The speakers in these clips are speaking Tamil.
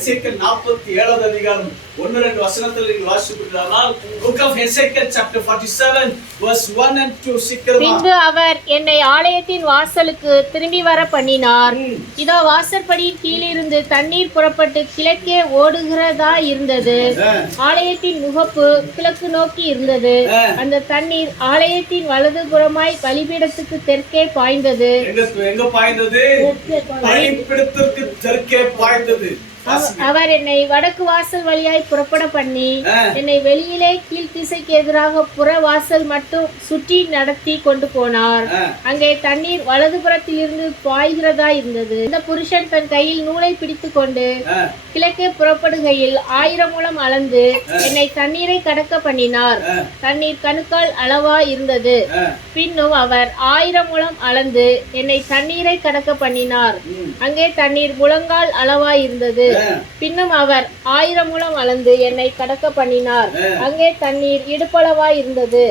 எசேக்கியேல் 47வது அதிகாரம் 1-2 வசனத்தில் நீங்கள் வாசிப்பீர்களானால் book of Ezekiel chapter 47 verse 1 and 2 சீக்கிரமா. பின்பு அவர் என்னை ஆலயத்தின் வாசலுக்கு திரும்பி வர பண்ணினார். இதோ வாசற்படியின் கீழிருந்து தண்ணீர் புறப்பட்டு கிழக்கே ஓடுகிறதா இருந்தது. ஆலயத்தின் முகப்பு கிழக்கு நோக்கி இருந்தது. அந்த தண்ணீர் ஆலயத்தின் வலதுபுறமாய் பலிபீடத்துக்கு தெற்கே பாய்ந்தது. எங்க பாய்ந்தது? பலிபீடத்திற்கு தெற்கே பாய்ந்தது. அவர் என்னை வடக்கு வாசல் வழியாய் புறப்பட பண்ணி என்னை வெளியிலே கீழ் திசைக்கு எதிராக புற வாசல் மட்டும் சுற்றி நடத்தி கொண்டு போனார். அங்கே தண்ணீர் வலதுபுறத்தில் இருந்து பாய்கிறதா இருந்தது. இந்த புருஷன் தன் கையில் நூலை பிடித்து கொண்டு கிழக்கே புறப்படுகையில் 1000 முழம் அளந்து என்னை தண்ணீரை கடக்க பண்ணினார். தண்ணீர் கணுக்கால் அளவா இருந்தது. பின்னும் அவர் 1000 முழம் அளந்து என்னை தண்ணீரை கடக்க பண்ணினார். அங்கே தண்ணீர் முழங்கால் அளவா இருந்தது. பின்னும் அவர் 1000 முழம் அளந்து என்னை கடக்க பண்ணினார். அங்கே தண்ணீர் இடுப்பளவாய் இருந்தது.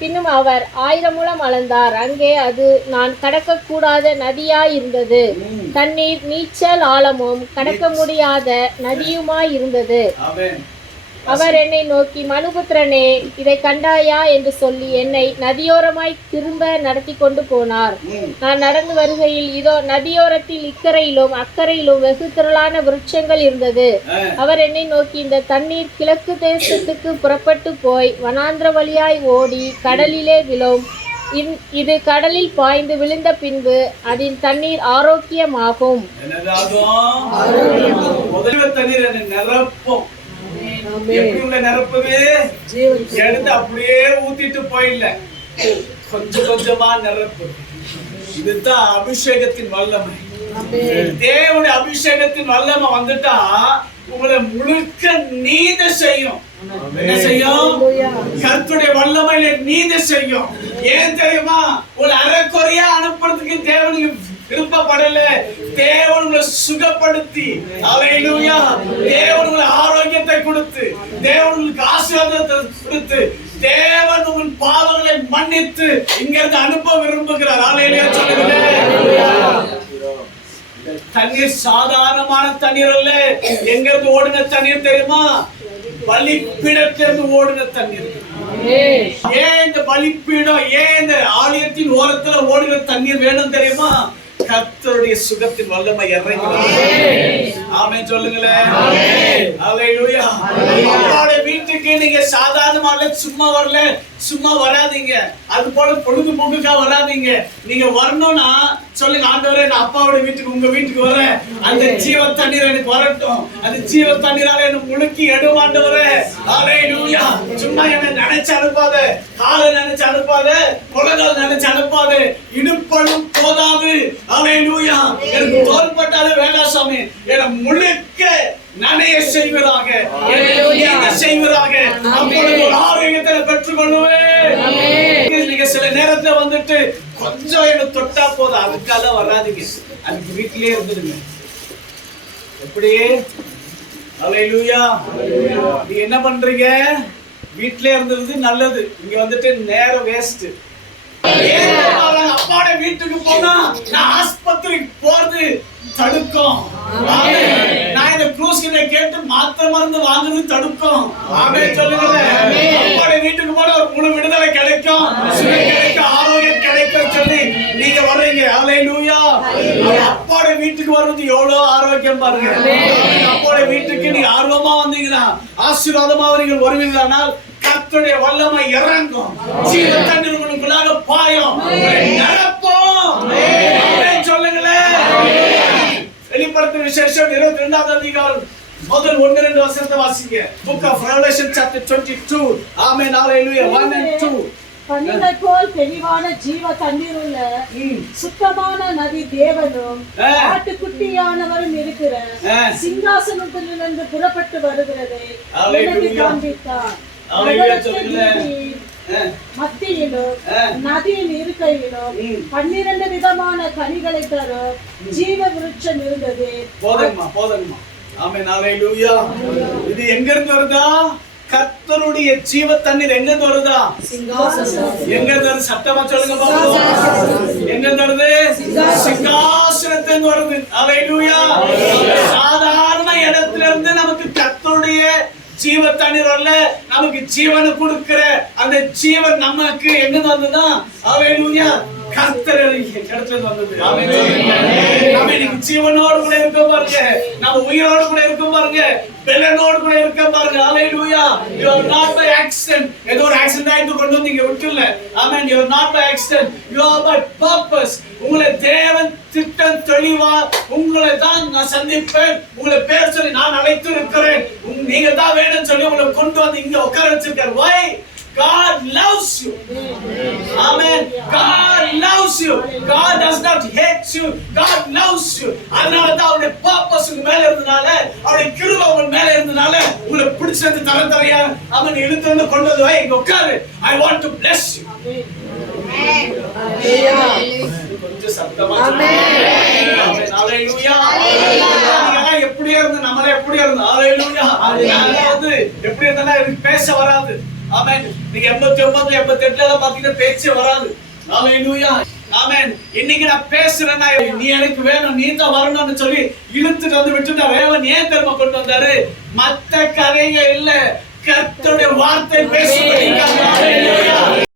பின்னும் அவர் 1000 முழம் அளந்தார். அங்கே அது நான் கடக்க கூடாத நதியாய் இருந்தது. தண்ணீர் நீச்சல் ஆழமும் கடக்க முடியாத நதியுமாய் இருந்தது. அவர் என்னை நோக்கி, மனுபுத்திரனே, இதை கண்டாயா என்று சொல்லி என்னை நதியோரமாய் திரும்ப நடத்தி கொண்டு போனார். நான் நடந்து வருகையில் இதோ நதியோரத்தில் இக்கரையிலும் அக்கறையிலும் வெகு திரளான விருட்சங்கள் இருந்தது. அவர் என்னை நோக்கி, இந்த தண்ணீர் கிழக்கு தேசத்துக்கு புறப்பட்டு போய் வனாந்திர வழியாய் ஓடி கடலிலே விழும். இது கடலில் பாய்ந்து விழுந்த பின்பு அதன் தண்ணீர் ஆரோக்கியமாகும். நிரப்பவே எடுத்து அப்படியே ஊத்திட்டு போயிடல, கொஞ்சம் கொஞ்சமா நிரப்பு. இதுதான் அபிஷேகத்தின் வல்லமை. தேவனுடைய அபிஷேகத்தின் வல்லமை வந்துட்டா உங்களை முழுக்க நீத செய்யும். என்ன செய்யும்? கர்த்தருடைய வல்லமையில நீத செய்யும். ஏன் தெரியுமா? உங்களை அரைக்குறையா அனுப்புறதுக்கு தேவனுக்கு விருப்பப்படல. தேவன் உங்களை சுகப்படுத்தி, அல்லேலூயா, தேவன் உங்களை ஆரோக்கியத்தை கொடுத்து, தேவன் உங்களுக்கு ஆசீர்வாதத்தை கொடுத்து, தேவன் உங்கள் பாவங்களை மன்னித்து இங்க இருந்து அனுப்ப விரும்புகிறார். அல்லேலூயா சொல்லுங்க. தண்ணீர் சாதாரணமான தண்ணீர் அல்ல. எங்க இருந்து ஓடுன தண்ணீர் தெரியுமா? பலிபீடத்திலிருந்து ஓடுன தண்ணீர். ஏன் இந்த பலிபீடம், ஏன் இந்த ஆலயத்தின் ஓரத்துல ஓடுகிற தண்ணீர் வேணும் தெரியுமா? கர்த்தருடைய சுகத்தின் வல்லமை இறங்குகிறது. ஆமென் சொல்லுங்களேன். அல்லேலூயா. உங்களுடைய வீட்டுக்கு நீங்க சாதாரணமா சும்மா வரல, சும்மா வராதீங்க. அது போல பொழுதுபோக்குக்கா வராதீங்க. நீங்க வரணும்னா சொல்லுங்க, ஆண்டவரே, நான் அப்பாவோட வீட்டுக்கு உங்க வீட்டுக்கு வரேன். அந்த ஜீவ தண்ணீர் எனக்கு வரட்டும். அந்த ஜீவ தண்ணீரால என்ன முழுக்கி எடும் ஆண்டவரே. அல்லேலூயா. சும்மா என்ன நினைச்சு அனுப்பாத, காலை நினைச்சு அனுப்பாத, முழங்கால் நினைச்சு அனுப்பாத. இடுப்பழும் போதாது. அல்லேலூயா. எனக்கு தோள்பட்டாலே வேண்டாம் சாமி, என்னை முழுக்க நனைய செய்வதாக, செய்வதாக. அப்பொழுது ஒரு ஆரோக்கியத்தை பெற்றுக்கொள்ளுவேன். நீங்க சில நேரத்துல வந்துட்டு கொஞ்சம் என்ன தொட்டா போதும், அதுக்காக வராதீங்க. அதுக்கு வீட்டிலேயே இருந்துடுங்க. எப்படியே? அல்லேலூயா. நீங்க என்ன பண்றீங்க? வீட்டிலே இருந்தது நல்லது. இங்க வந்துட்டு நேரம் வேஸ்ட். அப்பாவோட வீட்டுக்கு போனா நான் ஆஸ்பத்திரிக்கு போறது தடுக்கும். நான் இந்த க்ரூஸ் கிட்ட கேட்டு மாத்திரை மருந்து வாங்குறது தடுக்கும். ஆமென் சொல்லுங்களேன். அப்பாவோட வீட்டுக்கு போனா ஒரு முழு விடுதலை கிடைக்கும், சுகம் கிடைக்கும், ஆரோக்கியம் கிடைக்கும் சொல்லி நீங்க வர்றீங்க. அல்லேலூயா. அப்பாவோட வீட்டுக்கு வர்றது எவ்வளவு ஆரோக்கியம் பாருங்க. அப்பாவோட வீட்டுக்கு நீங்க ஆர்வமா வந்தீங்கன்னா, ஆசீர்வாதமா நீங்கள் வருவீங்களானால் கர்த்தருடைய வல்லமை இறங்கும். ஜீவ தண்ணீர் உங்களுக்குள்ளாக பாயும், நிரப்பும். ஆமென் சொல்லுங்களேன். வெளிப்படுத்தின விசேஷம் 22வது அதிகாரம் முதல் 1-2 வசனத்தை வாசிங்க. Book of Revelation chapter 22. Amen. Hallelujah. 1 and 2. பன்னினை போல் தெளிவான ஜீவ தண்ணீர் உள்ள சுத்தமான நதி தேவனும் ஆட்டுக்குட்டியானவரும் இருக்கிற சிங்காசனத்திலிருந்து புறப்பட்டு வருகிறதை எனக்கு காண்பித்தார். மத்தியிலும் நதியின் இருக்கையிலும் 12 விதமான கனிகளை தரும் ஜீவ விருட்சம் இருந்தது. போதுமா? ஆமென். அல்லேலூயா. இது எங்க இருந்து வருதா? கர்த்தருடைய ஜீவ தண்ணீர் எங்க வருதா? எங்க வருது? சத்தமா சொல்லுங்க பாப்போம். எங்க வருது? சிங்காசனத்திலிருந்து வருது. அல்லேலூயா. சாதாரண இடத்துல இருந்து நமக்கு கர்த்தருடைய ஜீவ தண்ணீர் வரல, நமக்கு ஜீவனை கொடுக்கிற அந்த ஜீவன் நமக்கு எங்க வந்ததுன்னா அல்லேலூயா கர்த்தர் இடத்துல வந்தது. ஆமென். நாம இன்னைக்கு ஜீவனோடு கூட இருக்க பாருங்க, நம்ம உயிரோடு கூட இருக்க பாருங்க, பெலனோடு கூட இருக்க பாருங்க. அல்லேலூயா. You are not by accident. ஏதோ ஒரு ஆக்சிடென்ட் ஆயிட்டு கொண்டு வந்து இங்க விட்டுல. ஆமென். You are not by accident. You are by purpose. உங்களை தேவன் திட்டம் தெளிவா உங்களை தான் நான் சந்திப்பேன், உங்களை பேர் சொல்லி நான் அழைத்து இருக்கிறேன், நீங்க தான் வேணும்னு சொல்லி உங்களை கொண்டு வந்து இங்க உட்கார வச்சிருக்காரு. Why? God loves you. Amen. God loves you. God does not hate you. God loves you. அதனால தான் அவருடைய purpose உங்க மேல இருந்தனால, அவருடைய கிருபை உங்க மேல இருந்தனால உங்களை பிடிச்சது தரதரையா அவன் இழுத்து வந்து கொண்டு வந்து வை இங்க உட்காரு. I want to bless you. Amen. கொஞ்சம் சத்தமா ஆமென். ஹalleluya. நீங்க எப்படியே இருந்து நம்மளே எப்படியே இருந்து ஹalleluya. அதாவது எப்படி இருந்தாலும் எனக்கு பேச வராது. ஆமென். நீங்க 89 88 எல்லாம் பாத்தீங்கன்னா பேச்சே வராது. ஹalleluya. ஆமென். இன்னைக்கு நான் பேசுறேன்னா நீ எனக்கு வேணும், நீ தான் வரணும்னு சொல்லி இழுத்துட்டு வந்து விட்டுட்டா தேவன் ஏன் தெரியுமா கொண்டு வந்தாரு? மத்த கதைங்க இல்ல, கர்த்தருடைய வார்த்தை பேசுறீங்க. ஹalleluya.